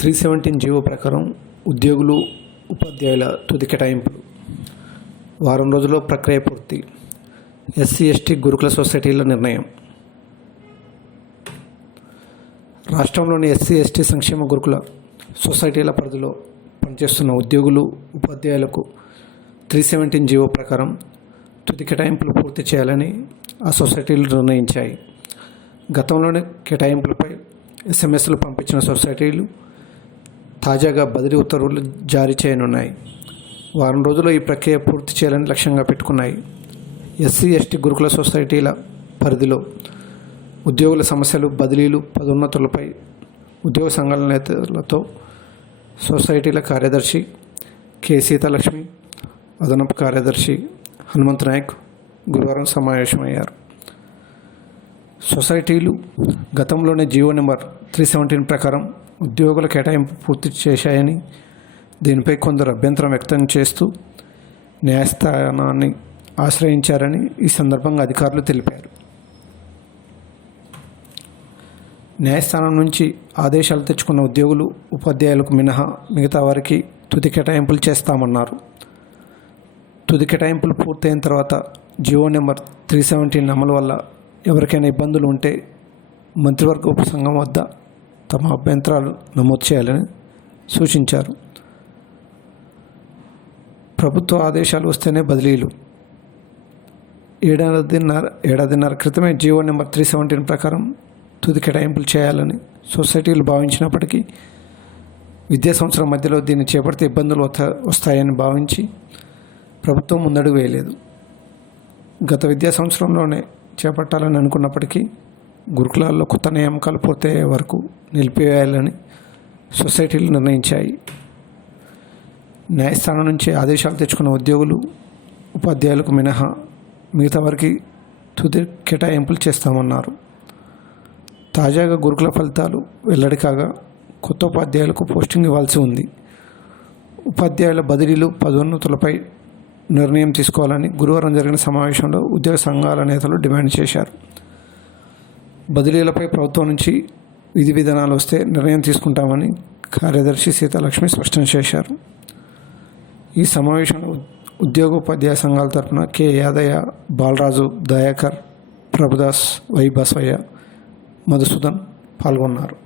317 GO ప్రకారం ఉద్యోగులు ఉపాధ్యాయుల తుది కేటాయింపులు వారం రోజుల్లో ప్రక్రియ పూర్తి. ఎస్సీ ఎస్టీ గురుకుల సొసైటీల నిర్ణయం. రాష్ట్రంలోని ఎస్సీ ఎస్టీ సంక్షేమ గురుకుల సొసైటీల పరిధిలో పనిచేస్తున్న ఉద్యోగులు ఉపాధ్యాయులకు 317 జీవో ప్రకారం తుది కేటాయింపులు పూర్తి చేయాలని ఆ సొసైటీలు నిర్ణయించాయి. గతంలోని కేటాయింపులపై ఎస్ఎంఎస్లు పంపించిన సొసైటీలు తాజాగా బదిలీ ఉత్తర్వులు జారీ చేయనున్నాయి. వారం రోజుల్లో ఈ ప్రక్రియ పూర్తి చేయాలని లక్ష్యంగా పెట్టుకున్నాయి. ఎస్సీ ఎస్టీ గురుకుల సొసైటీల పరిధిలో ఉద్యోగుల సమస్యలు, బదిలీలు, పదోన్నతులపై ఉద్యోగ సంఘాల నేతలతో సొసైటీల కార్యదర్శి కె సీతాలక్ష్మి, అదనపు కార్యదర్శి హనుమంత్ నాయక్ గురువారం సమావేశమయ్యారు. సొసైటీలు గతంలోనే జీవో నెంబర్ 317 ప్రకారం ఉద్యోగుల కేటాయింపు పూర్తి చేశాయని, దీనిపై కొందరు అభ్యంతరం వ్యక్తం చేస్తూ న్యాయస్థానాన్ని ఆశ్రయించారని ఈ సందర్భంగా అధికారులు తెలిపారు. న్యాయస్థానం నుంచి ఆదేశాలు తెచ్చుకున్న ఉద్యోగులు ఉపాధ్యాయులకు మినహా మిగతా వారికి తుది కేటాయింపులు చేస్తామన్నారు. తుది కేటాయింపులు పూర్తయిన తర్వాత జీవో నెంబర్ 317 అమలు వల్ల ఎవరికైనా ఇబ్బందులు ఉంటే మంత్రివర్గ ఉపసంఘం వద్ద తమ అభ్యంతరాలు నమోదు చేయాలని సూచించారు. ప్రభుత్వ ఆదేశాలు వస్తేనే బదిలీలు. ఏడాదిన్నర క్రితమే జీవో నెంబర్ 317 ప్రకారం తుది కేటాయింపులు చేయాలని సొసైటీలు భావించినప్పటికీ విద్యా సంవత్సరం మధ్యలో దీన్ని చేపడితే ఇబ్బందులు వస్తాయని భావించి ప్రభుత్వం ముందడుగు వేయలేదు. గత విద్యా సంవత్సరంలోనే చేపట్టాలని అనుకున్నప్పటికీ గురుకులాల్లో కొత్త నియామకాలు పూర్తయ్యే వరకు నిలిపివేయాలని సొసైటీలు నిర్ణయించాయి. న్యాయస్థానం నుంచి ఆదేశాలు తెచ్చుకున్న ఉద్యోగులు ఉపాధ్యాయులకు మినహా మిగతా వారికి తుది కేటాయింపులు చేస్తామన్నారు. తాజాగా గురుకుల ఫలితాలు వెల్లడి కాగా కొత్త ఉపాధ్యాయులకు పోస్టింగ్ ఇవ్వాల్సి ఉంది. ఉపాధ్యాయుల బదిలీలు, పదోన్నతులపై నిర్ణయం తీసుకోవాలని గురువారం జరిగిన సమావేశంలో ఉద్యోగ సంఘాల నేతలు డిమాండ్ చేశారు. బదిలీలపై ప్రభుత్వం నుంచి విధి విధానాలు వస్తే నిర్ణయం తీసుకుంటామని కార్యదర్శి సీతాలక్ష్మి స్పష్టం చేశారు. ఈ సమావేశంలో ఉద్యోగోపాధ్యాయ సంఘాల తరఫున కె యాదయ్య, బాలరాజు, దయాకర్, ప్రభుదాస్, వై బసవయ్య, మధుసూదన్ పాల్గొన్నారు.